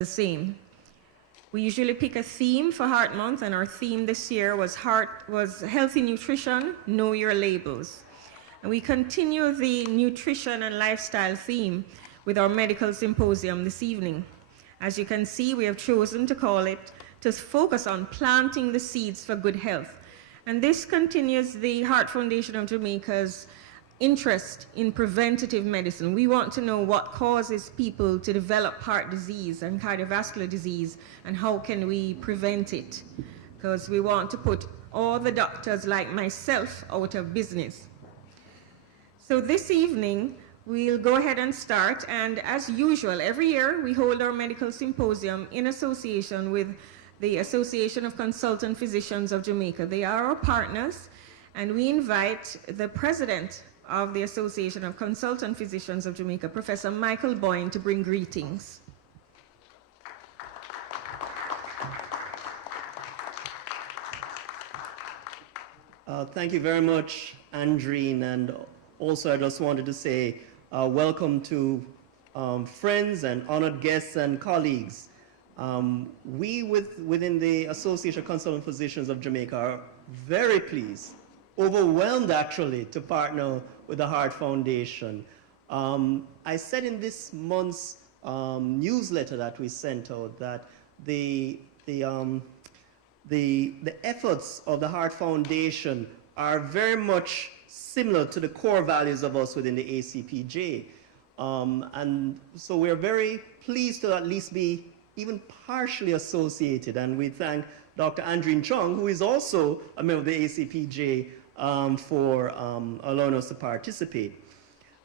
the same. We usually pick a theme for Heart Month, and our theme this year was Healthy Nutrition, Know Your Labels. And we continue the nutrition and lifestyle theme with our medical symposium this evening. As you can see, we have chosen to call it to focus on planting the seeds for good health. And this continues the Heart Foundation of Jamaica's interest in preventative medicine. We want to know what causes people to develop heart disease and cardiovascular disease, and how can we prevent it? Because we want to put all the doctors like myself out of business. So this evening, we'll go ahead and start, and as usual, every year we hold our medical symposium in association with the Association of Consultant Physicians of Jamaica. They are our partners, and we invite the president of the Association of Consultant Physicians of Jamaica, Professor Michael Boyne, to bring greetings. Thank you very much, Andrene, and also I just wanted to say welcome to friends and honored guests and colleagues. We within the Association of Consultant Physicians of Jamaica are very pleased, overwhelmed actually, to partner with the Heart Foundation. I said in this month's newsletter that we sent out that the efforts of the Heart Foundation are very much similar to the core values of us within the ACPJ. And so we're very pleased to at least be even partially associated, and we thank Dr. Andrene Chung, who is also a member of the ACPJ, for allowing us to participate.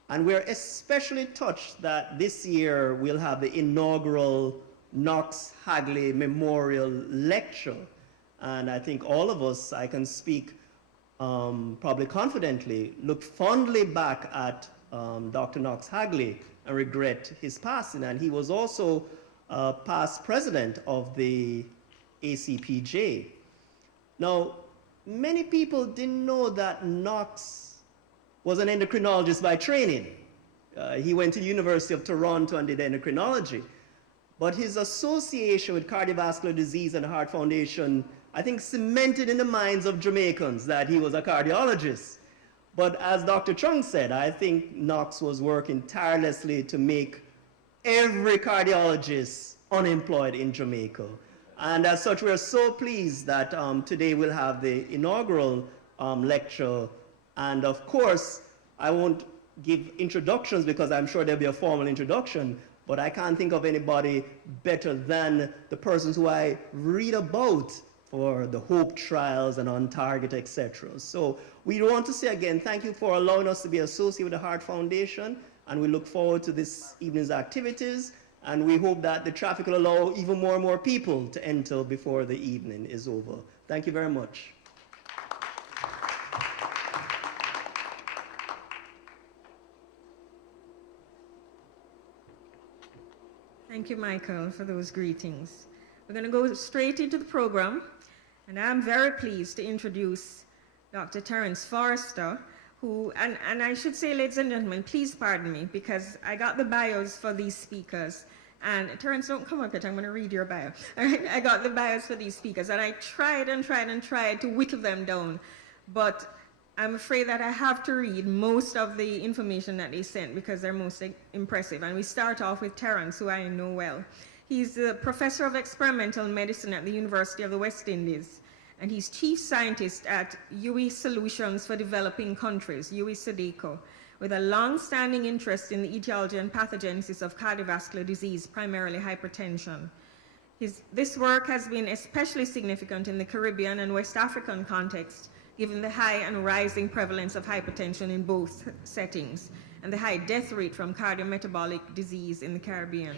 And we're especially touched that this year we'll have the inaugural Knox Hagley Memorial Lecture. And I think all of us, I can speak probably confidently, look fondly back at Dr. Knox Hagley and regret his passing. And he was also past president of the ACPJ. Now, many people didn't know that Knox was an endocrinologist by training. He went to the University of Toronto and did endocrinology. But his association with cardiovascular disease and the Heart Foundation, I think, cemented in the minds of Jamaicans that he was a cardiologist. But as Dr. Chung said, I think Knox was working tirelessly to make every cardiologist unemployed in Jamaica. And as such, we're so pleased that today we'll have the inaugural lecture. And of course, I won't give introductions because I'm sure there'll be a formal introduction, but I can't think of anybody better than the persons who I read about for the HOPE trials and On Target, etc. So we want to say again, thank you for allowing us to be associated with the Heart Foundation, and we look forward to this evening's activities, and we hope that the traffic will allow even more and more people to enter before the evening is over. Thank you very much. Thank you, Michael, for those greetings. We're going to go straight into the program, and I'm very pleased to introduce Dr. Terrence Forrester, who, and I should say, ladies and gentlemen, please pardon me, because I got the bios for these speakers, and Terrence, don't come up yet, I'm going to read your bio. All right? I got the bios for these speakers, and I tried to whittle them down, but I'm afraid that I have to read most of the information that they sent because they're most impressive. And we start off with Terrence, who I know well. He's the professor of experimental medicine at the University of the West Indies, and he's chief scientist at UE Solutions for Developing Countries, UE SODECO, with a long-standing interest in the etiology and pathogenesis of cardiovascular disease, primarily hypertension. This work has been especially significant in the Caribbean and West African context, given the high and rising prevalence of hypertension in both settings and the high death rate from cardiometabolic disease in the Caribbean.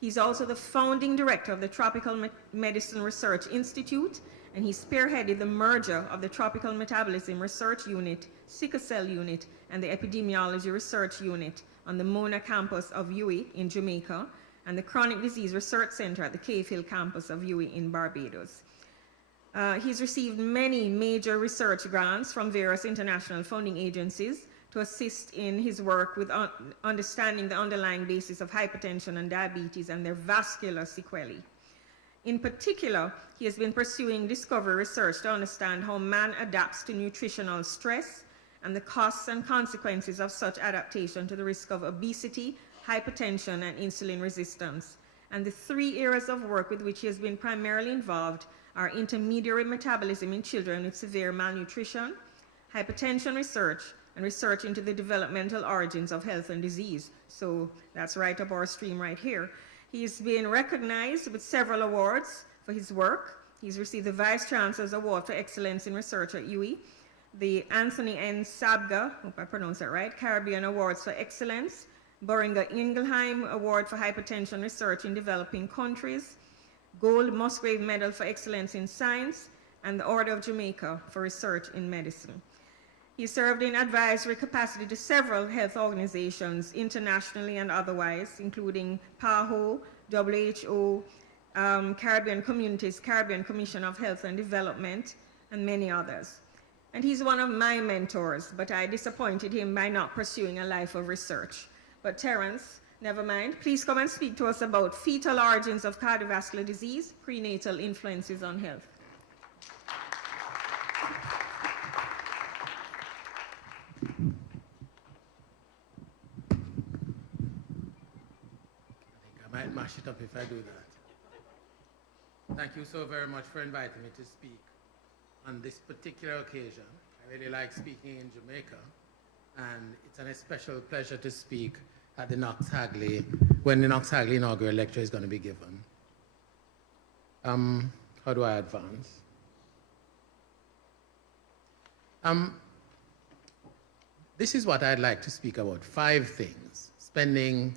He's also the founding director of the Tropical Medicine Research Institute, and he spearheaded the merger of the Tropical Metabolism Research Unit, Sickle Cell Unit, and the Epidemiology Research Unit on the Mona campus of UE in Jamaica, and the Chronic Disease Research Center at the Cave Hill campus of UE in Barbados. He's received many major research grants from various international funding agencies, to assist in his work with understanding the underlying basis of hypertension and diabetes and their vascular sequelae. In particular, he has been pursuing discovery research to understand how man adapts to nutritional stress and the costs and consequences of such adaptation to the risk of obesity, hypertension, and insulin resistance. And the 3 areas of work with which he has been primarily involved are intermediary metabolism in children with severe malnutrition, hypertension research, and research into the developmental origins of health and disease. So that's right up our stream right here. He's been recognized with several awards for his work. He's received the Vice Chancellor's Award for Excellence in Research at UWI, the Anthony N. Sabga, hope I pronounced that right, Caribbean Awards for Excellence, Boehringer Ingelheim Award for Hypertension Research in Developing Countries, Gold Musgrave Medal for Excellence in Science, and the Order of Jamaica for Research in Medicine. He served in advisory capacity to several health organizations, internationally and otherwise, including PAHO, WHO, Caribbean Communities, Caribbean Commission of Health and Development, and many others. And he's one of my mentors, but I disappointed him by not pursuing a life of research. But Terrence, never mind, please come and speak to us about fetal origins of cardiovascular disease, prenatal influences on health. I might mash it up if I do that. Thank you so very much for inviting me to speak on this particular occasion. I really like speaking in Jamaica, and it's an especial pleasure to speak at the Knox-Hagley, when the Knox-Hagley inaugural lecture is going to be given. How do I advance? This is what I'd like to speak about, 5 things, spending,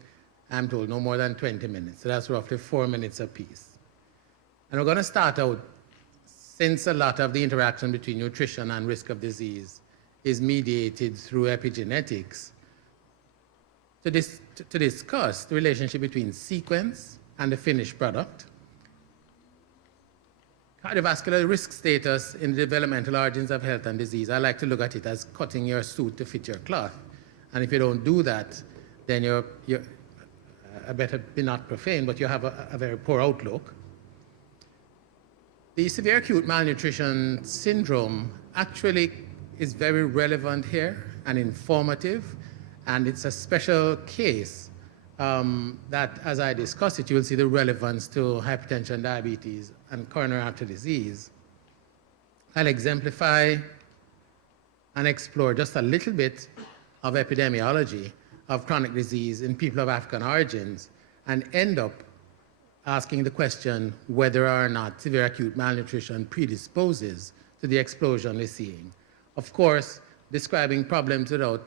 I'm told, no more than 20 minutes, so that's roughly 4 minutes apiece. And we're going to start out, since a lot of the interaction between nutrition and risk of disease is mediated through epigenetics, to discuss the relationship between sequence and the finished product, cardiovascular risk status in the developmental origins of health and disease. I like to look at it as cutting your suit to fit your cloth. And if you don't do that, then you're I better be not profane, but you have a very poor outlook. The severe acute malnutrition syndrome actually is very relevant here and informative, and it's a special case that, as I discuss it, you will see the relevance to hypertension, diabetes, and coronary artery disease. I'll exemplify and explore just a little bit of epidemiology of chronic disease in people of African origins, and end up asking the question whether or not severe acute malnutrition predisposes to the explosion we're seeing. Of course, describing problems without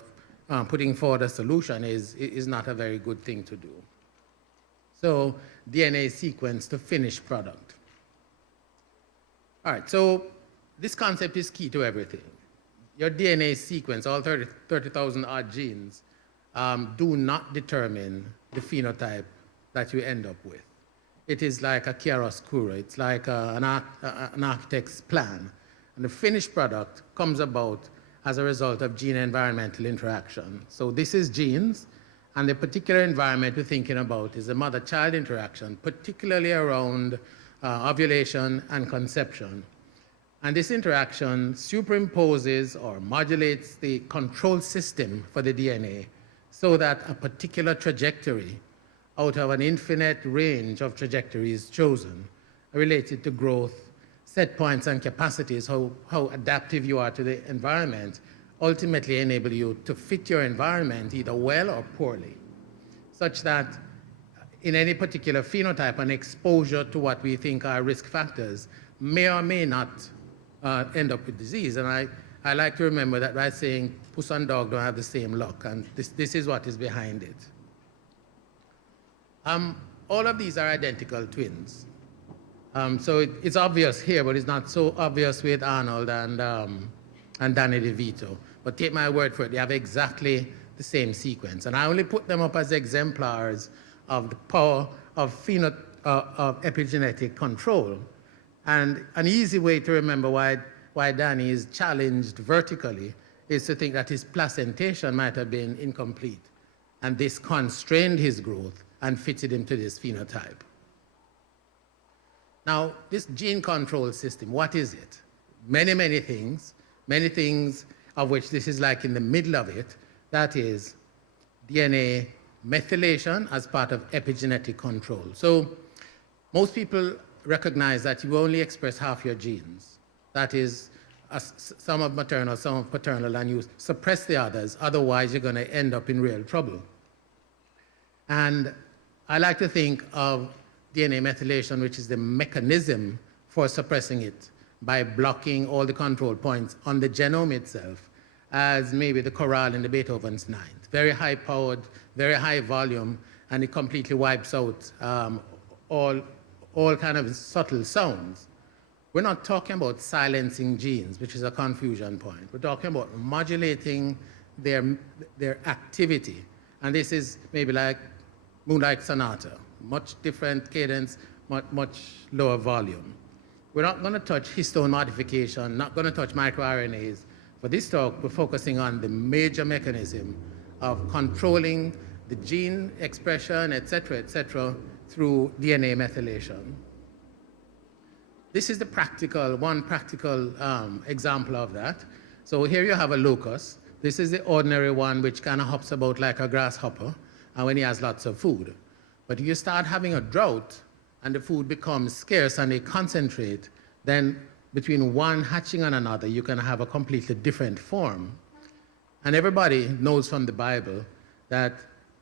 putting forward a solution is not a very good thing to do. So, DNA sequence to finished product. All right, so this concept is key to everything. Your DNA sequence, all 30,000 odd genes, do not determine the phenotype that you end up with. It is like a chiaroscuro. It's like an architect's plan. And the finished product comes about as a result of gene-environmental interaction. So this is genes, and the particular environment we're thinking about is the mother-child interaction, particularly around ovulation and conception. And this interaction superimposes or modulates the control system for the DNA so that a particular trajectory out of an infinite range of trajectories chosen related to growth, set points and capacities, how adaptive you are to the environment, ultimately enable you to fit your environment either well or poorly, such that in any particular phenotype, an exposure to what we think are risk factors may or may not end up with disease. And I like to remember that by saying puss and dog don't have the same luck, and this is what is behind it. All of these are identical twins. So it's obvious here, but it's not so obvious with Arnold and Danny DeVito. But take my word for it, they have exactly the same sequence. And I only put them up as exemplars of the power of epigenetic control. And an easy way to remember why Danny is challenged vertically is to think that his placentation might have been incomplete, and this constrained his growth and fitted him to this phenotype. Now, this gene control system, what is it? Many things of which this is like in the middle of it. That is DNA methylation as part of epigenetic control. So most people recognize that you only express half your genes. That is, some of maternal, some of paternal, and you suppress the others. Otherwise, you're going to end up in real trouble. And I like to think of DNA methylation, which is the mechanism for suppressing it, by blocking all the control points on the genome itself, as maybe the chorale in the Beethoven's Ninth. Very high powered, very high volume, and it completely wipes out all kind of subtle sounds. We're not talking about silencing genes, which is a confusion point. We're talking about modulating their activity. And this is maybe like Moonlight Sonata, much different cadence, much lower volume. We're not going to touch histone modification, not going to touch microRNAs. For this talk, we're focusing on the major mechanism of controlling the gene expression, et cetera, through DNA methylation. This is one practical example of that. So here you have a locust. This is the ordinary one, which kind of hops about like a grasshopper when he has lots of food. But if you start having a drought and the food becomes scarce and they concentrate, then between one hatching and another, you can have a completely different form. And everybody knows from the Bible that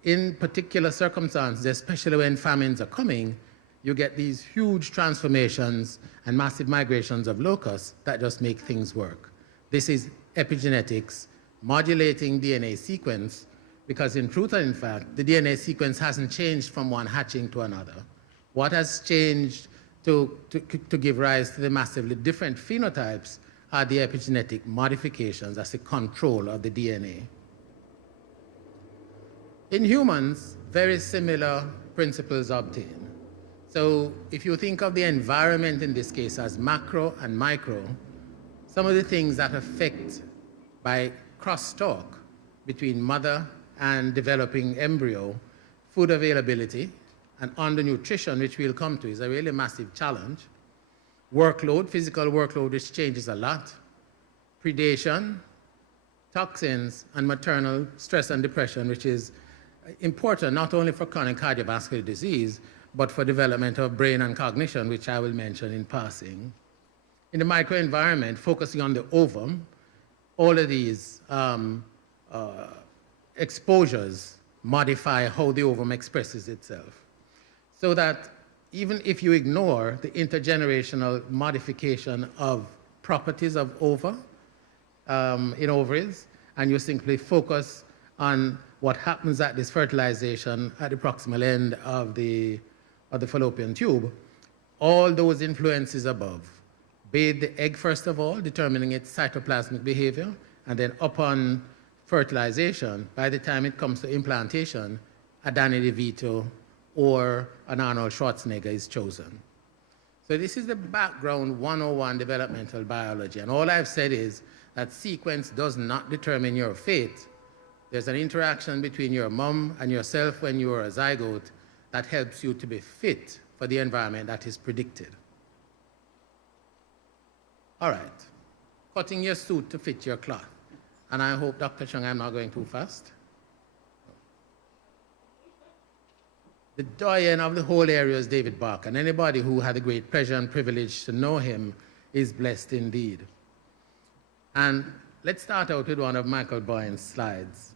in particular circumstances, especially when famines are coming, you get these huge transformations and massive migrations of locusts that just make things work. This is epigenetics modulating DNA sequence, because in truth and in fact, the DNA sequence hasn't changed from one hatching to another. What has changed to give rise to the massively different phenotypes are the epigenetic modifications as a control of the DNA. In humans, very similar principles obtain. So if you think of the environment in this case as macro and micro, some of the things that affect by crosstalk between mother and developing embryo, food availability, and undernutrition, which we'll come to, is a really massive challenge. Workload, physical workload, which changes a lot. Predation, toxins, and maternal stress and depression, which is important not only for chronic cardiovascular disease, but for development of brain and cognition, which I will mention in passing. In the microenvironment, focusing on the ovum, all of these exposures modify how the ovum expresses itself. So that even if you ignore the intergenerational modification of properties of ova in ovaries, and you simply focus on what happens at this fertilization at the proximal end of the fallopian tube, all those influences above bathe the egg first of all, determining its cytoplasmic behavior, and then upon fertilization, by the time it comes to implantation, a Danny DeVito or an Arnold Schwarzenegger is chosen. So this is the background 101 developmental biology, and all I've said is that sequence does not determine your fate. There's an interaction between your mom and yourself when you are a zygote that helps you to be fit for the environment that is predicted. All right, cutting your suit to fit your cloth. And I hope, Dr. Chung, I'm not going too fast. The doyen of the whole area is David Barker, and anybody who had the great pleasure and privilege to know him is blessed indeed. And let's start out with one of Michael Boyne's slides.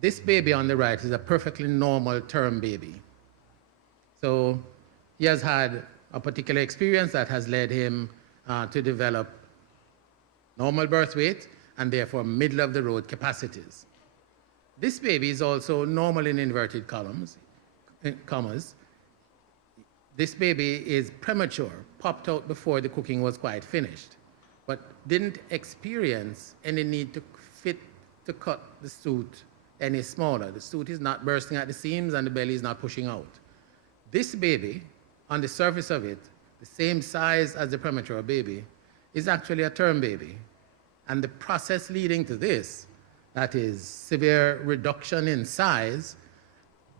This baby on the right is a perfectly normal term baby. So he has had a particular experience that has led him to develop normal birth weight and therefore middle-of-the-road capacities. This baby is also normal in inverted commas. This baby is premature, popped out before the cooking was quite finished, but didn't experience any need to cut the suit any smaller. The suit is not bursting at the seams and the belly is not pushing out. This baby, on the surface of it, the same size as the premature baby, is actually a term baby. And the process leading to this, that is severe reduction in size,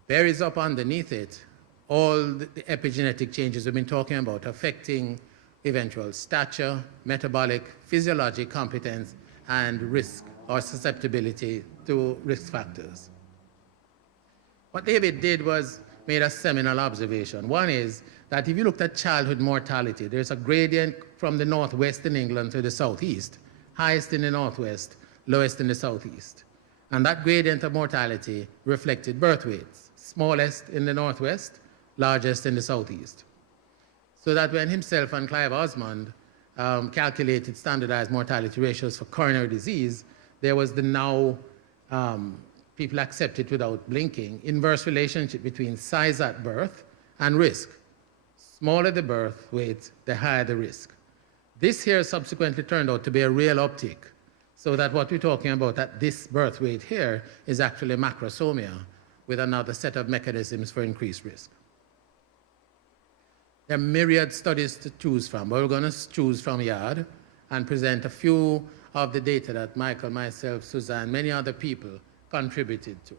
buries up underneath it all the epigenetic changes we've been talking about affecting eventual stature, metabolic, physiologic competence, and risk or susceptibility to risk factors. What David did was made a seminal observation. One is that if you looked at childhood mortality, there's a gradient from the northwest in England to the southeast, highest in the northwest, lowest in the southeast. And that gradient of mortality reflected birth weights, smallest in the northwest, largest in the southeast. So that when himself and Clive Osmond calculated standardized mortality ratios for coronary disease, there was the now, people accept it without blinking, inverse relationship between size at birth and risk. Smaller the birth weight, the higher the risk. This here subsequently turned out to be a real uptick, so that what we're talking about at this birth weight here is actually macrosomia with another set of mechanisms for increased risk. There are myriad studies to choose from, but we're going to choose from YARD and present a few of the data that Michael, myself, Suzanne, many other people contributed to.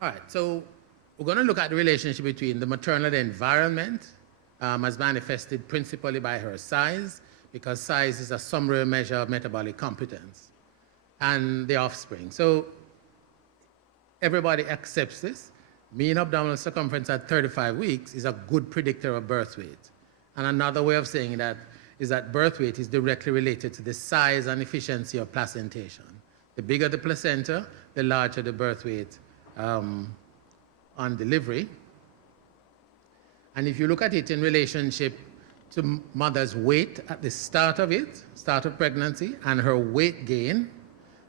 All right, so we're going to look at the relationship between the maternal environment as manifested principally by her size, because size is a summary measure of metabolic competence, and the offspring. So everybody accepts this. Mean abdominal circumference at 35 weeks is a good predictor of birth weight. And another way of saying that is that birth weight is directly related to the size and efficiency of placentation. The bigger the placenta, the larger the birth weight on delivery. And if you look at it in relationship to mother's weight at the start of pregnancy, and her weight gain,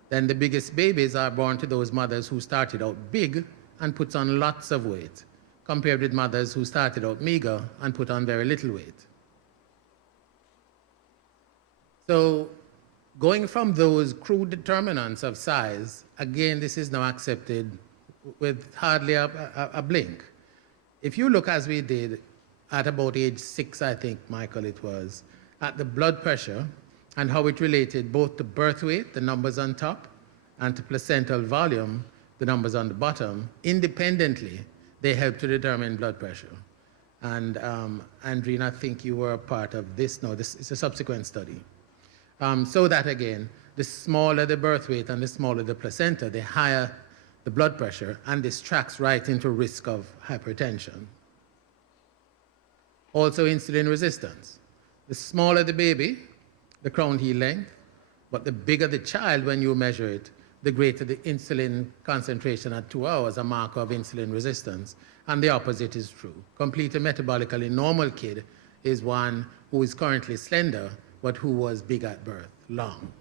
then the biggest babies are born to those mothers who started out big and put on lots of weight, compared with mothers who started out meager and put on very little weight. So going from those crude determinants of size, again, this is now accepted with hardly a blink. If you look as we did at about age 6, I think, Michael, it was, at the blood pressure and how it related both to birth weight, the numbers on top, and to placental volume, the numbers on the bottom, independently, they help to determine blood pressure. And Andrene, I think you were a part of this. No, this is a subsequent study. So that, again, the smaller the birth weight and the smaller the placenta, the higher the blood pressure, and this tracks right into risk of hypertension. Also, insulin resistance. The smaller the baby, the crown heel length, but the bigger the child when you measure it, the greater the insulin concentration at 2 hours, a marker of insulin resistance. And the opposite is true. Completely metabolically normal kid is one who is currently slender, but who was big at birth, long.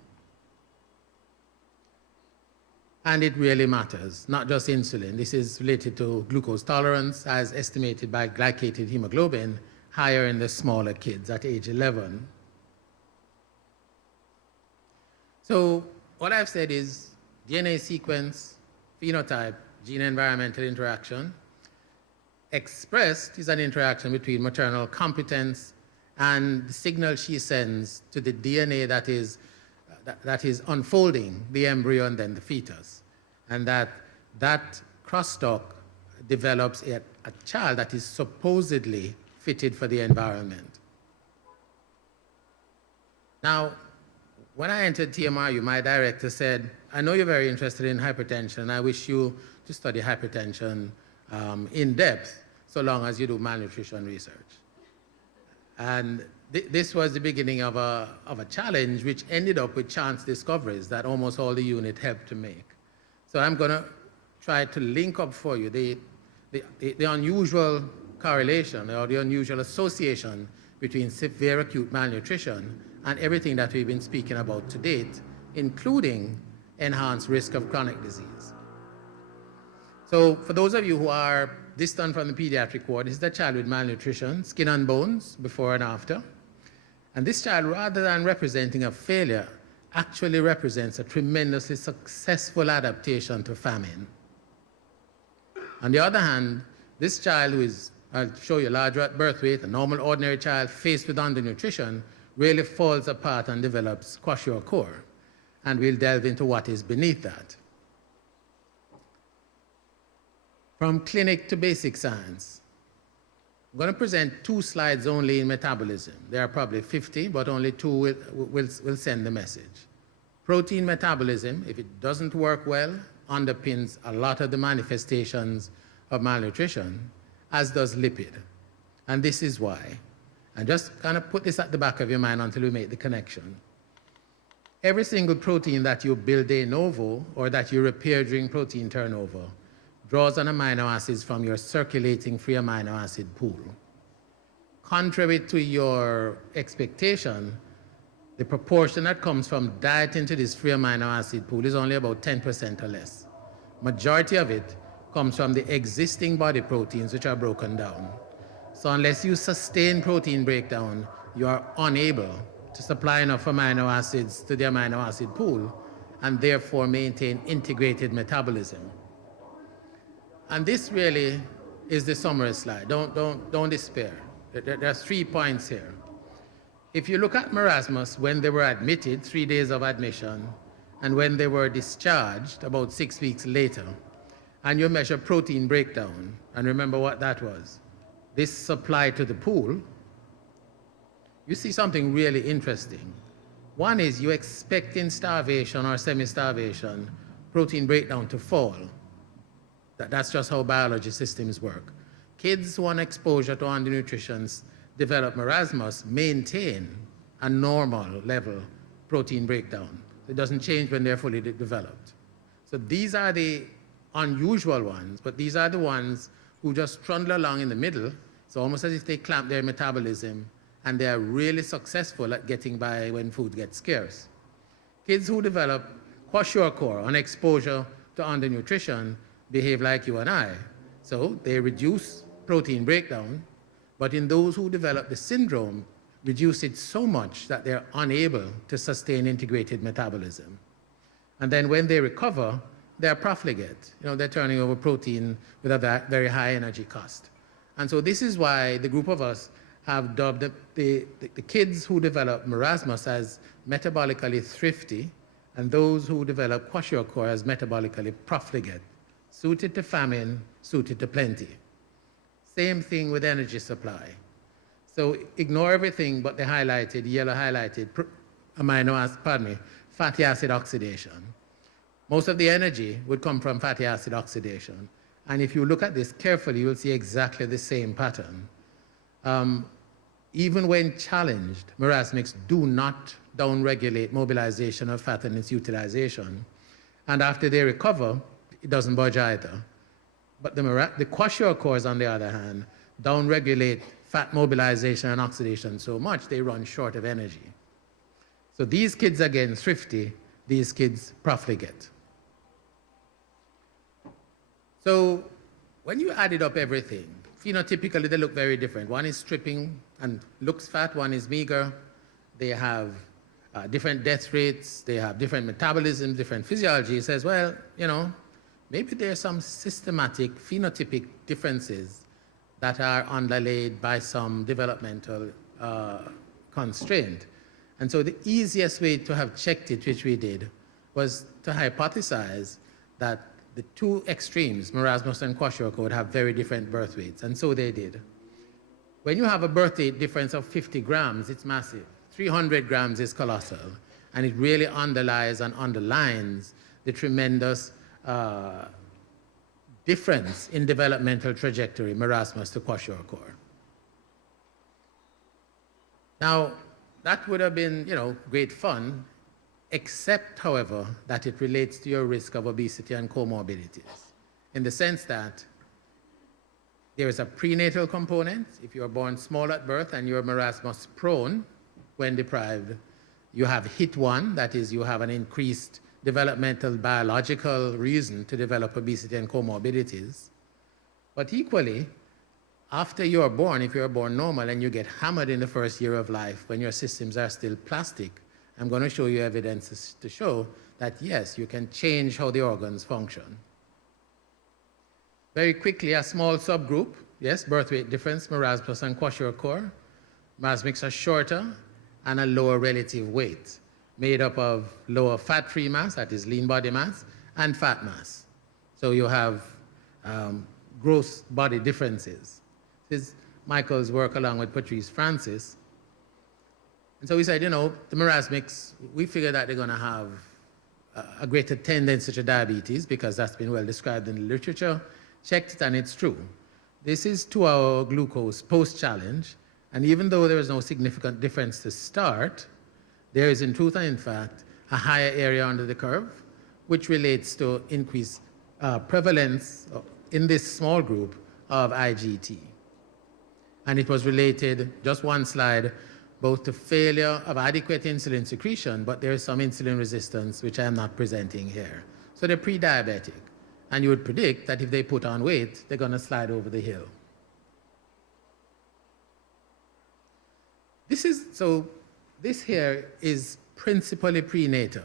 And it really matters, not just insulin. This is related to glucose tolerance, as estimated by glycated hemoglobin, higher in the smaller kids at age 11. So what I've said is DNA sequence, phenotype, gene-environmental interaction. Expressed is an interaction between maternal competence and the signal she sends to the DNA that is unfolding the embryo and then the fetus. And that crosstalk develops a child that is supposedly fitted for the environment. Now, when I entered TMRU, my director said, I know you're very interested in hypertension. I wish you to study hypertension in depth, so long as you do malnutrition research. And this was the beginning of a challenge, which ended up with chance discoveries that almost all the unit helped to make. So I'm going to try to link up for you the unusual correlation or the unusual association between severe acute malnutrition and everything that we've been speaking about to date, including enhanced risk of chronic disease. So for those of you who are distant from the pediatric ward, this is a child with malnutrition, skin and bones, before and after. And this child, rather than representing a failure, actually represents a tremendously successful adaptation to famine. On the other hand, this child who is, I'll show you, larger at birth weight, a normal ordinary child faced with undernutrition, really falls apart and develops kwashiorkor. And we'll delve into what is beneath that. From clinic to basic science. I'm going to present 2 slides only in metabolism. There are probably 50, but only 2 will send the message. Protein metabolism, if it doesn't work well, underpins a lot of the manifestations of malnutrition, as does lipid. And this is why. And just kind of put this at the back of your mind until we make the connection. Every single protein that you build de novo or that you repair during protein turnover draws on amino acids from your circulating free amino acid pool. Contrary to your expectation, the proportion that comes from diet into this free amino acid pool is only about 10% or less. Majority of it comes from the existing body proteins which are broken down. So unless you sustain protein breakdown, you are unable to supply enough amino acids to the amino acid pool and therefore maintain integrated metabolism. And this really is the summary slide. Don't despair. There are 3 points here. If you look at marasmus when they were admitted, 3 days of admission, and when they were discharged about 6 weeks later, and you measure protein breakdown, and remember what that was, this supply to the pool, you see something really interesting. One is you expect in starvation or semi-starvation protein breakdown to fall. That's just how biology systems work. Kids who on exposure to undernutrition develop marasmus maintain a normal level protein breakdown. It doesn't change when they're fully developed. So these are the unusual ones, but these are the ones who just trundle along in the middle. It's almost as if they clamp their metabolism and they are really successful at getting by when food gets scarce. Kids who develop kwashiorkor on exposure to undernutrition behave like you and I. So they reduce protein breakdown, but in those who develop the syndrome, reduce it so much that they're unable to sustain integrated metabolism. And then when they recover, they're profligate. They're turning over protein with a very high energy cost. And so this is why the group of us have dubbed the kids who develop marasmus as metabolically thrifty, and those who develop kwashiorkor as metabolically profligate, suited to famine, suited to plenty. Same thing with energy supply. So ignore everything but the highlighted, yellow highlighted fatty acid oxidation. Most of the energy would come from fatty acid oxidation. And if you look at this carefully, you'll see exactly the same pattern. Even when challenged, marasmics do not downregulate mobilization of fat and its utilization. And after they recover, it doesn't budge either. But the kwashiorkors, on the other hand, downregulate fat mobilization and oxidation so much they run short of energy. So these kids, again, thrifty, these kids profligate. So when you added up everything, phenotypically they look very different. One is stripping and looks fat, one is meager. They have different death rates, they have different metabolism, different physiology. It says, well, maybe there's some systematic phenotypic differences that are underlaid by some developmental constraint. And so the easiest way to have checked it, which we did, was to hypothesize that the 2 extremes, marasmus and kwashiorkor, would have very different birth weights, and so they did. When you have a birth weight difference of 50 grams, it's massive. 300 grams is colossal, and it really underlies and underlines the tremendous difference in developmental trajectory, marasmus to kwashiorkor. Now, that would have been, great fun, except, however, that it relates to your risk of obesity and comorbidities, in the sense that there is a prenatal component. If you are born small at birth and you're marasmus prone when deprived, you have HIT1, that is, you have an increased developmental biological reason to develop obesity and comorbidities. But equally, after you're born, if you're born normal and you get hammered in the first year of life when your systems are still plastic, I'm going to show you evidence to show that, yes, you can change how the organs function. Very quickly, a small subgroup, yes, birth weight difference, marasmus and kwashiorkor. Marasmics are shorter, and a lower relative weight, made up of lower fat-free mass, that is lean body mass, and fat mass. So you have gross body differences. This is Michael's work along with Patrice Francis. And so we said, you know, the marasmics, we figure that they're going to have a greater tendency to diabetes because that's been well described in the literature. Checked it and it's true. This is 2-hour glucose post-challenge, and even though there is no significant difference to start, there is in truth and in fact a higher area under the curve, which relates to increased prevalence in this small group of IGT. And it was related, just one slide, both to failure of adequate insulin secretion, but there is some insulin resistance, which I am not presenting here. So they're pre-diabetic. And you would predict that if they put on weight, they're going to slide over the hill. This here is principally prenatal.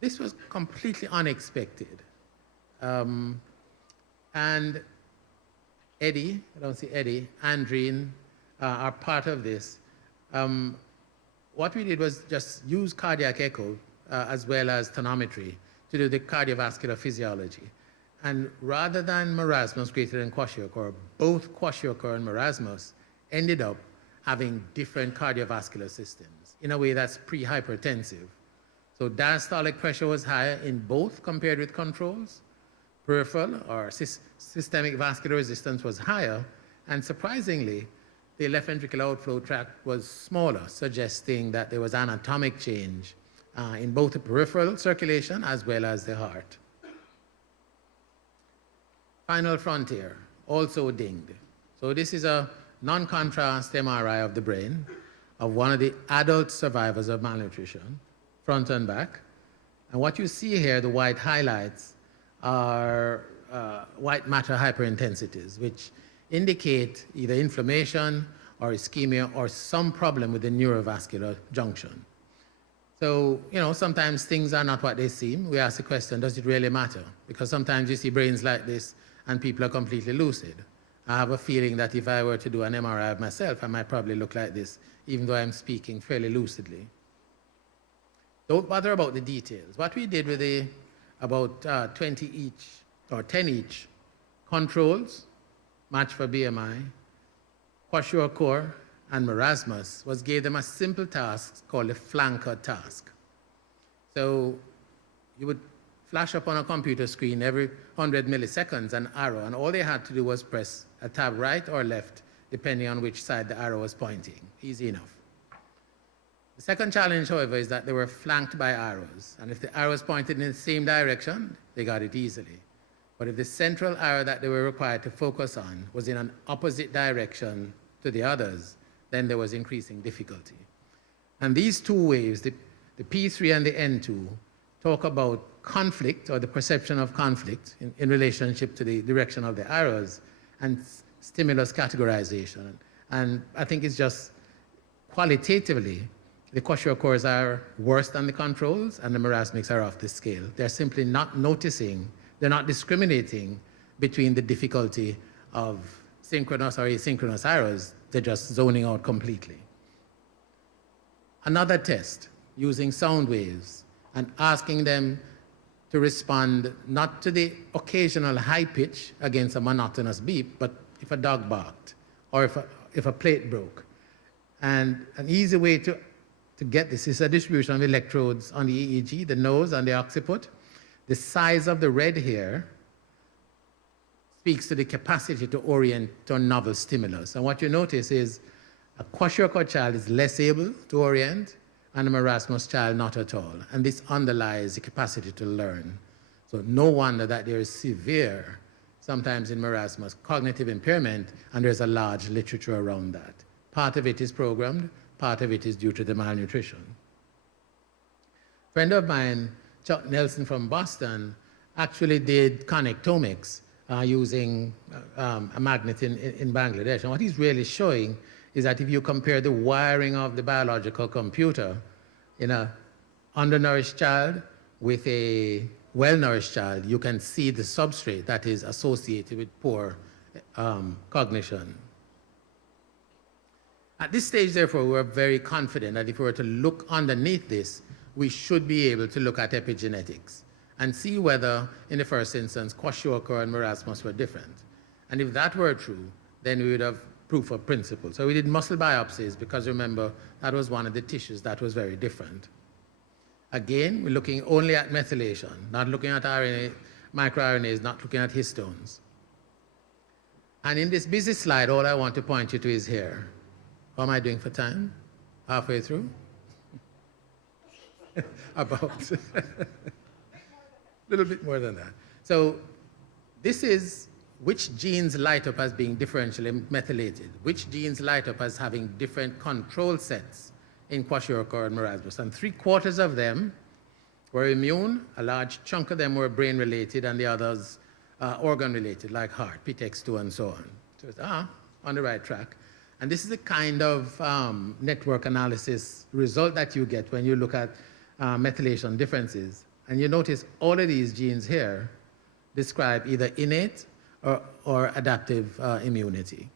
This was completely unexpected. And Eddie, I don't see Eddie, Andrene are part of this. What we did was just use cardiac echo as well as tonometry to do the cardiovascular physiology. And rather than marasmus greater than kwashiorkor, both kwashiorkor and marasmus ended up having different cardiovascular systems in a way that's pre-hypertensive. So diastolic pressure was higher in both compared with controls. Peripheral or systemic vascular resistance was higher. And surprisingly, the left ventricular outflow tract was smaller, suggesting that there was anatomic change in both the peripheral circulation as well as the heart. Final frontier, also dinged. So this is a non-contrast MRI of the brain of one of the adult survivors of malnutrition, front and back. And what you see here, the white highlights, are white matter hyperintensities, which indicate either inflammation or ischemia or some problem with the neurovascular junction. So, you know, sometimes things are not what they seem. We ask the question, does it really matter? Because sometimes you see brains like this and people are completely lucid. I have a feeling that if I were to do an MRI of myself, I might probably look like this, even though I'm speaking fairly lucidly. Don't bother about the details. What we did with the about 20 each, or 10 each, controls, match for BMI, kwashiorkor, and marasmus, was gave them a simple task called a flanker task. So you would flash up on a computer screen every 100 milliseconds an arrow, and all they had to do was press a tab right or left, depending on which side the arrow was pointing. Easy enough. The second challenge, however, is that they were flanked by arrows, and if the arrows pointed in the same direction, they got it easily. But if the central arrow that they were required to focus on was in an opposite direction to the others, then there was increasing difficulty. And these two waves, the P3 and the N2, talk about conflict or the perception of conflict in relationship to the direction of the arrows and stimulus categorization. And I think it's just qualitatively, the kwashiorkors are worse than the controls and the marasmics are off the scale. They're simply not noticing, they're not discriminating between the difficulty of synchronous or asynchronous arrows. They're just zoning out completely. Another test using sound waves and asking them to respond not to the occasional high pitch against a monotonous beep, but if a dog barked or if a plate broke. And an easy way to get this is a distribution of electrodes on the EEG, the nose and the occiput. The size of the red here speaks to the capacity to orient to a novel stimulus. And what you notice is a kwashiorkor child is less able to orient and a marasmus child not at all. And this underlies the capacity to learn. So no wonder that there is severe, sometimes in marasmus, cognitive impairment, and there's a large literature around that. Part of it is programmed, part of it is due to the malnutrition. A friend of mine, Chuck Nelson from Boston, actually did connectomics using a magnet in Bangladesh. And what he's really showing is that if you compare the wiring of the biological computer in an undernourished child with a well-nourished child, you can see the substrate that is associated with poor cognition. At this stage, therefore, we're very confident that if we were to look underneath this, we should be able to look at epigenetics and see whether, in the first instance, kwashiorkor and marasmus were different. And if that were true, then we would have proof of principle. So we did muscle biopsies because, remember, that was one of the tissues that was very different. Again, we're looking only at methylation, not looking at RNA, microRNAs, not looking at histones. And in this busy slide, all I want to point you to is here. How am I doing for time? Halfway through? About. A little bit more than that. So this is which genes light up as being differentially methylated, which genes light up as having different control sets in kwashiorkor and marasmus. And 3/4 of them were immune, a large chunk of them were brain-related, and the others organ-related, like heart, PTX2, and so on. So it's on the right track. And this is the kind of network analysis result that you get when you look at methylation differences. And you notice all of these genes here describe either innate or adaptive immunity.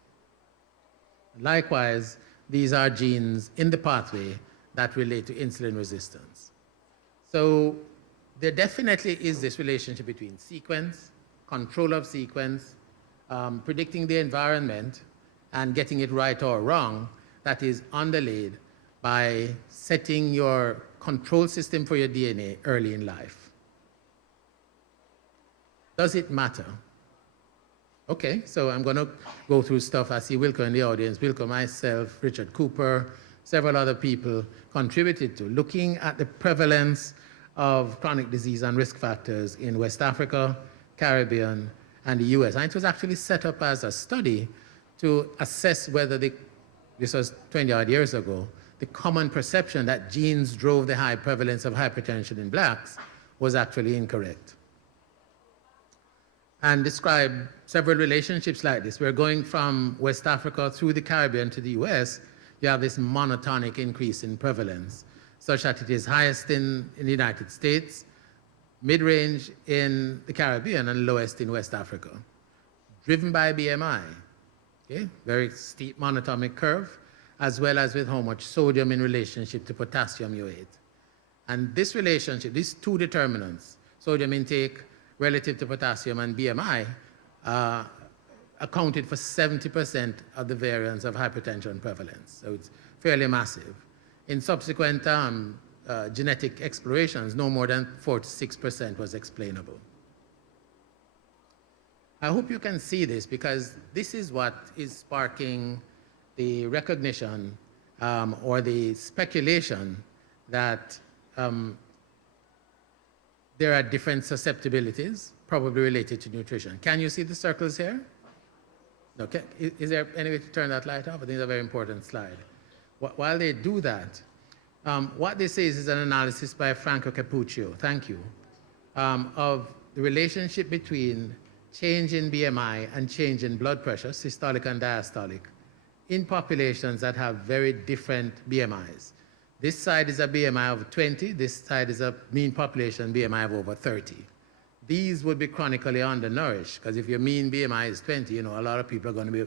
Likewise, these are genes in the pathway that relate to insulin resistance. So there definitely is this relationship between sequence, control of sequence, predicting the environment, and getting it right or wrong that is underlaid by setting your control system for your DNA early in life. Does it matter? Okay, so I'm going to go through stuff. I see Wilco in the audience. Wilco, myself, Richard Cooper, several other people contributed to looking at the prevalence of chronic disease and risk factors in West Africa, Caribbean, and the US. And it was actually set up as a study to assess whether this was 20-odd years ago, the common perception that genes drove the high prevalence of hypertension in blacks was actually incorrect. And describe several relationships like this. We're going from West Africa through the Caribbean to the US, you have this monotonic increase in prevalence, such that it is highest in the United States, mid-range in the Caribbean, and lowest in West Africa, driven by BMI. Okay? Very steep monatomic curve, as well as with how much sodium in relationship to potassium you ate. And this relationship, these two determinants, sodium intake relative to potassium and BMI, accounted for 70% of the variance of hypertension prevalence. So it's fairly massive. In subsequent genetic explorations, no more than 4 to 6% was explainable. I hope you can see this because this is what is sparking the recognition or the speculation that there are different susceptibilities, probably related to nutrition. Can you see the circles here? Okay. Is there any way to turn that light off? I think it's a very important slide. While they do that, what this is an analysis by Franco Capuccio, thank you, of the relationship between change in BMI and change in blood pressure, systolic and diastolic, in populations that have very different BMIs. This side is a BMI of 20, this side is a mean population BMI of over 30. These would be chronically undernourished, because if your mean BMI is 20, a lot of people are going to be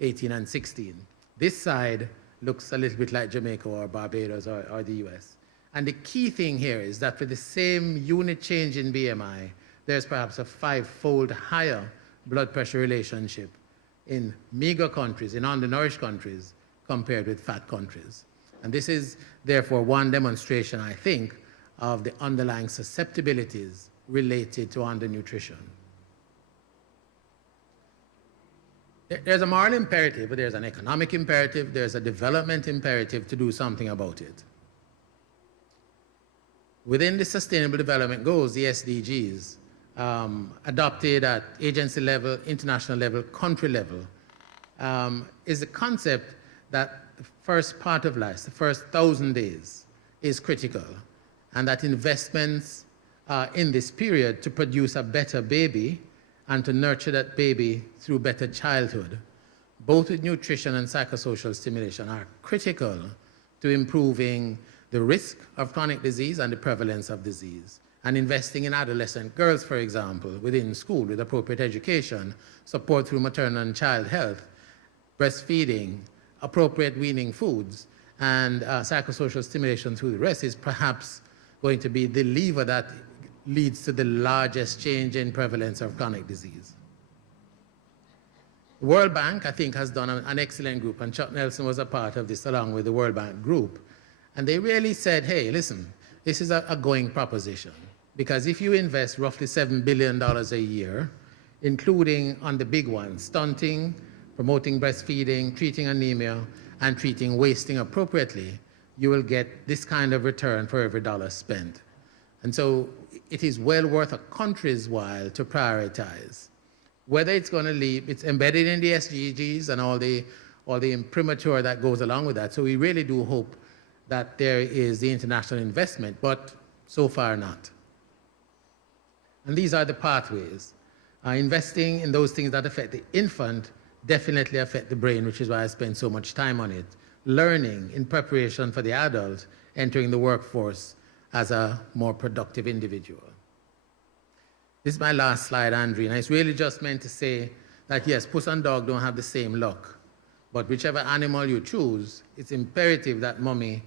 18 and 16. This side looks a little bit like Jamaica or Barbados or the US. And the key thing here is that for the same unit change in BMI, there's perhaps a 5-fold higher blood pressure relationship in meager countries, in undernourished countries, compared with fat countries. And this is, therefore, one demonstration, I think, of the underlying susceptibilities related to undernutrition. There's a moral imperative, but there's an economic imperative, there's a development imperative to do something about it. Within the Sustainable Development Goals, the SDGs, adopted at agency level, international level, country level, is the concept that the first part of life, the first 1,000 days, is critical, and that investments in this period to produce a better baby and to nurture that baby through better childhood, both with nutrition and psychosocial stimulation, are critical to improving the risk of chronic disease and the prevalence of disease. And investing in adolescent girls, for example, within school with appropriate education, support through maternal and child health, breastfeeding, appropriate weaning foods and psychosocial stimulation through the rest is perhaps going to be the lever that leads to the largest change in prevalence of chronic disease. The World Bank, I think, has done an excellent group, and Chuck Nelson was a part of this along with the World Bank group. And they really said, hey, listen, this is a going proposition, because if you invest roughly $7 billion a year, including on the big ones, stunting, promoting breastfeeding, treating anemia, and treating wasting appropriately, you will get this kind of return for every dollar spent. And so it is well worth a country's while to prioritize. Whether it's going to leave, it's embedded in the SDGs and all the imprimatur that goes along with that. So we really do hope that there is the international investment, but so far not. And these are the pathways. Investing in those things that affect the infant definitely affect the brain, which is why I spend so much time on it. Learning in preparation for the adult entering the workforce as a more productive individual. This is my last slide, Andrene, and it's really just meant to say that yes, puss and dog don't have the same luck, but whichever animal you choose, it's imperative that mommy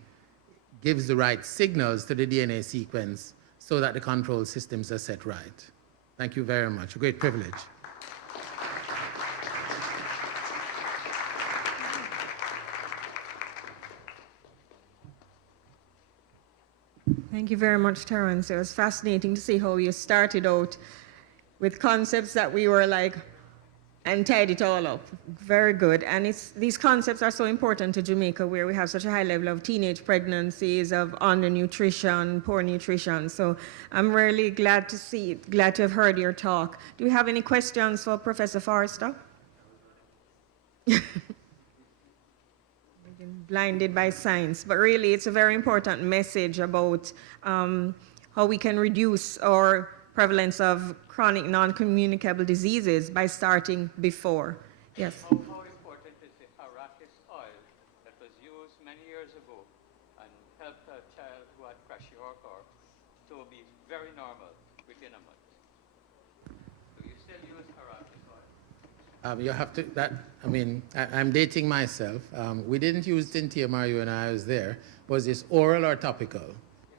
gives the right signals to the DNA sequence so that the control systems are set right. Thank you very much. A great privilege. Thank you very much, Terrence. It was fascinating to see how you started out with concepts that we were like, and tied it all up. Very good. And these concepts are so important to Jamaica, where we have such a high level of teenage pregnancies, of undernutrition, poor nutrition. So I'm really glad to have heard your talk. Do you have any questions for Professor Forrester? Blinded by science, but really it's a very important message about how we can reduce our prevalence of chronic non-communicable diseases by starting before. Yes. How important is the arachis oil that was used many years ago and helped a child who had kwashiorkor to be very normal within a month? Do you still use arachis oil? You have to, I'm dating myself. We didn't use Tintia Mario when I was there. Was this oral or topical? It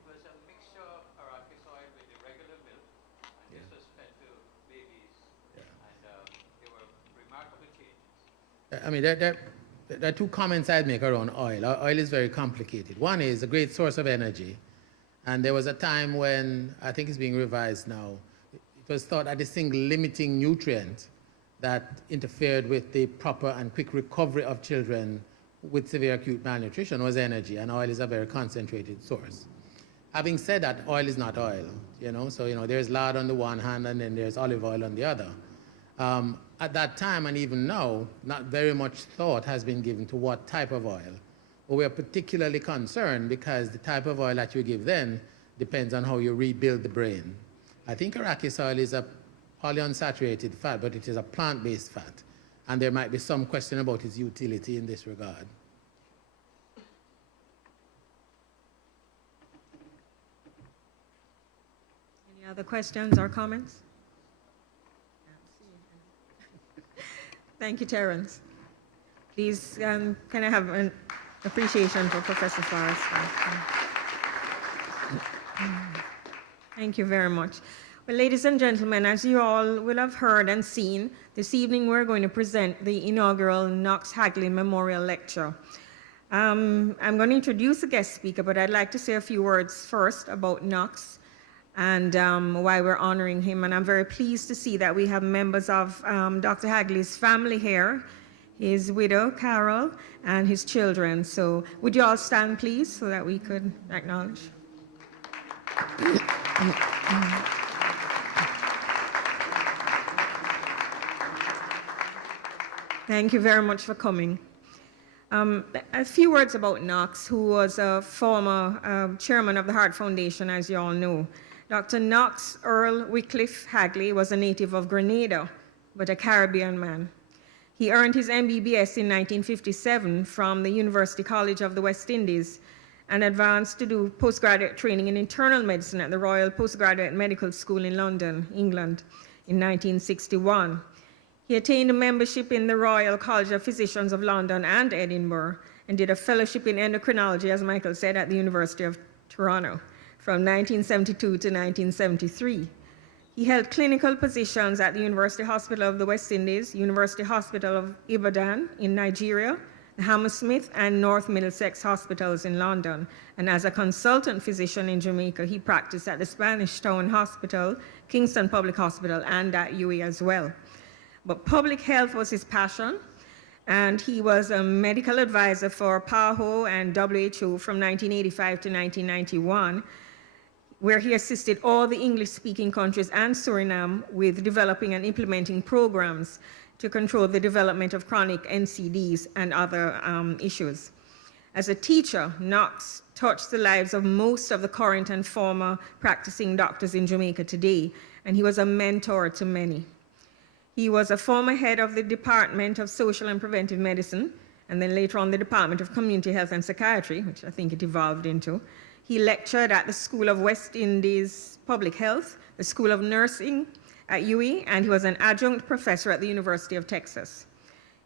was a mixture of arachis oil with the regular milk, and this was fed to babies, and there were remarkable changes. There are two comments I'd make around oil. Oil is very complicated. One is a great source of energy, and there was a time when, I think it's being revised now, it was thought that this single limiting nutrient that interfered with the proper and quick recovery of children with severe acute malnutrition was energy, and oil is a very concentrated source. Having said that, oil is not oil, so there's lard on the one hand and then there's olive oil on the other. At that time and even now, not very much thought has been given to what type of oil. But we are particularly concerned because the type of oil that you give then depends on how you rebuild the brain. I think arachis oil is a polyunsaturated fat, but it is a plant-based fat, and there might be some question about its utility in this regard. Any other questions or comments? Thank you, Terrence. Please, can I have an appreciation for Professor Forrester? Thank you very much. Well, ladies and gentlemen, as you all will have heard and seen, this evening we're going to present the inaugural Knox-Hagley Memorial Lecture. I'm going to introduce the guest speaker, but I'd like to say a few words first about Knox and why we're honoring him. And I'm very pleased to see that we have members of Dr. Hagley's family here, his widow, Carol, and his children. So would you all stand, please, so that we could acknowledge? Thank you very much for coming. A few words about Knox, who was a former chairman of the Heart Foundation, as you all know. Dr. Knox Earl Wycliffe Hagley was a native of Grenada, but a Caribbean man. He earned his MBBS in 1957 from the University College of the West Indies and advanced to do postgraduate training in internal medicine at the Royal Postgraduate Medical School in London, England, in 1961. He attained a membership in the Royal College of Physicians of London and Edinburgh, and did a fellowship in endocrinology, as Michael said, at the University of Toronto from 1972 to 1973. He held clinical positions at the University Hospital of the West Indies, University Hospital of Ibadan in Nigeria, the Hammersmith and North Middlesex Hospitals in London. And as a consultant physician in Jamaica, he practiced at the Spanish Town Hospital, Kingston Public Hospital, and at UWI as well. But public health was his passion, and he was a medical advisor for PAHO and WHO from 1985 to 1991, where he assisted all the English-speaking countries and Suriname with developing and implementing programs to control the development of chronic NCDs and other issues. As a teacher, Knox touched the lives of most of the current and former practicing doctors in Jamaica today, and he was a mentor to many. He was a former head of the Department of Social and Preventive Medicine, and then later on the Department of Community Health and Psychiatry, which I think it evolved into. He lectured at the School of West Indies Public Health, the School of Nursing at UWI, and he was an adjunct professor at the University of Texas.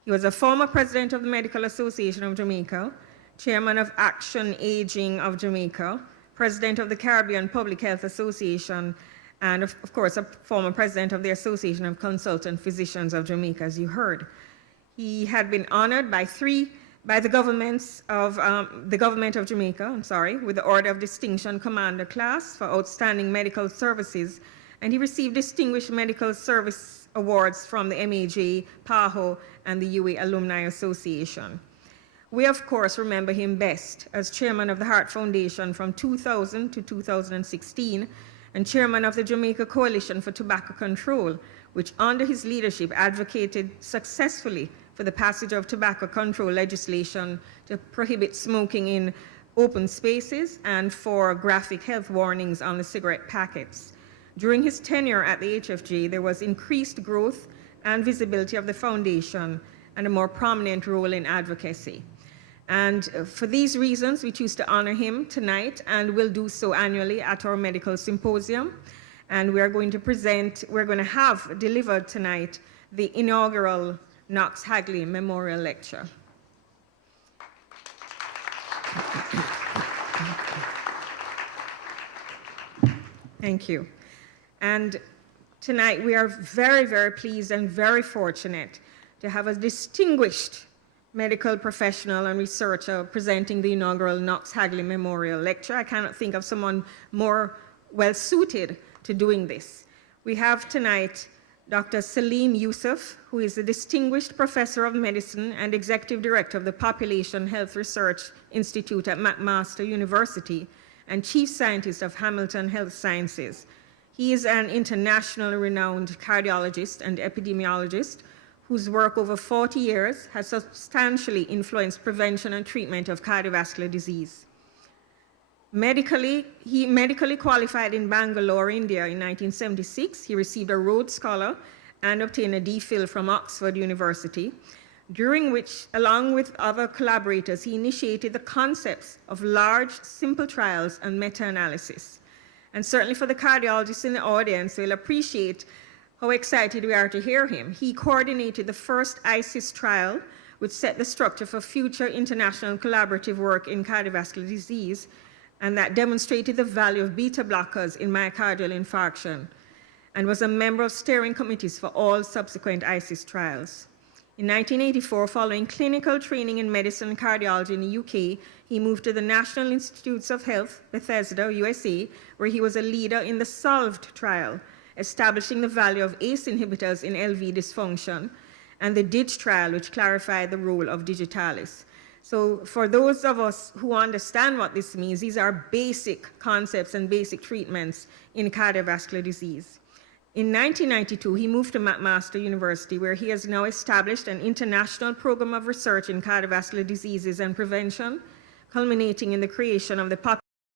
He was a former president of the Medical Association of Jamaica, chairman of Action Aging of Jamaica, president of the Caribbean Public Health Association, and of course, a former president of the Association of Consultant Physicians of Jamaica, as you heard. He had been honored by the government of Jamaica, with the Order of Distinction Commander Class for outstanding medical services, and he received Distinguished Medical Service Awards from the MAJ, PAHO, and the UWI Alumni Association. We, of course, remember him best as chairman of the Heart Foundation from 2000 to 2016, and chairman of the Jamaica Coalition for Tobacco Control, which under his leadership advocated successfully for the passage of tobacco control legislation to prohibit smoking in open spaces and for graphic health warnings on the cigarette packets. During his tenure at the HFJ, there was increased growth and visibility of the foundation and a more prominent role in advocacy. And for these reasons, we choose to honor him tonight, and will do so annually at our medical symposium. And we're going to have delivered tonight the inaugural Knox Hagley Memorial Lecture. Thank you. And tonight we are very, very pleased and very fortunate to have a distinguished medical professional and researcher presenting the inaugural Knox Hagley Memorial Lecture. I cannot think of someone more well-suited to doing this. We have tonight Dr. Salim Yusuf, who is a distinguished professor of medicine and executive director of the Population Health Research Institute at McMaster University and chief scientist of Hamilton Health Sciences. He is an internationally renowned cardiologist and epidemiologist whose work over 40 years has substantially influenced prevention and treatment of cardiovascular disease. He medically qualified in Bangalore, India in 1976. He received a Rhodes Scholar and obtained a DPhil from Oxford University, during which, along with other collaborators, he initiated the concepts of large, simple trials and meta-analysis. And certainly for the cardiologists in the audience, they'll appreciate how excited we are to hear him. He coordinated the first ISIS trial, which set the structure for future international collaborative work in cardiovascular disease, and that demonstrated the value of beta blockers in myocardial infarction, and was a member of steering committees for all subsequent ISIS trials. In 1984, following clinical training in medicine and cardiology in the UK, he moved to the National Institutes of Health, Bethesda, USA, where he was a leader in the SOLVED trial, establishing the value of ACE inhibitors in LV dysfunction, and the DIGIT trial, which clarified the role of digitalis. So for those of us who understand what this means, these are basic concepts and basic treatments in cardiovascular disease. In 1992, he moved to McMaster University, where he has now established an international program of research in cardiovascular diseases and prevention, culminating in the creation of the